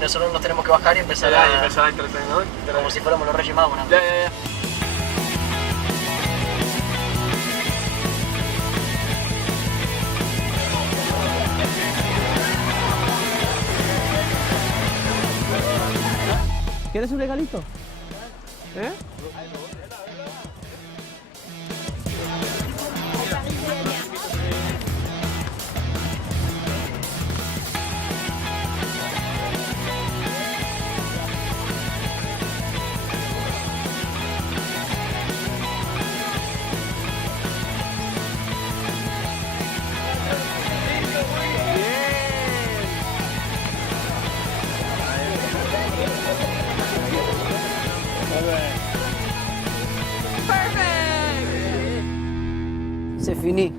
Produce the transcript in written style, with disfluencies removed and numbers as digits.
nosotros nos tenemos que bajar y empezar Ya, a... y empezar a entretener, ¿no? Como si fuéramos los Reyes Magos, ¿no? Ya, ya, ya. ¿Quieres un regalito? ¿Eh? C'est fini.